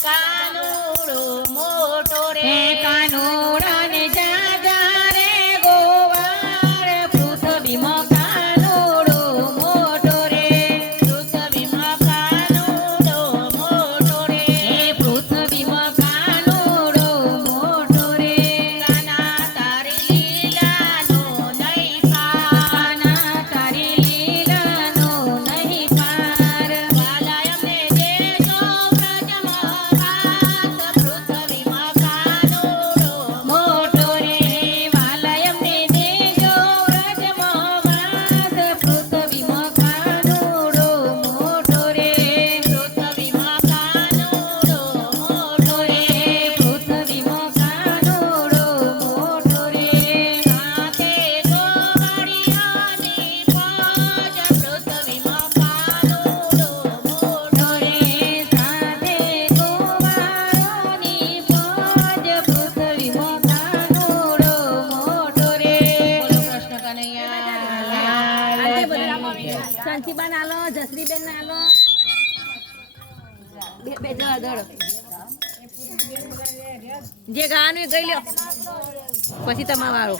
Canuro. સંચીબા નાલો જસરીબેન નાલો બે બે દળ જે ગાવાનું ગઈ લ્યો. પછી તમારો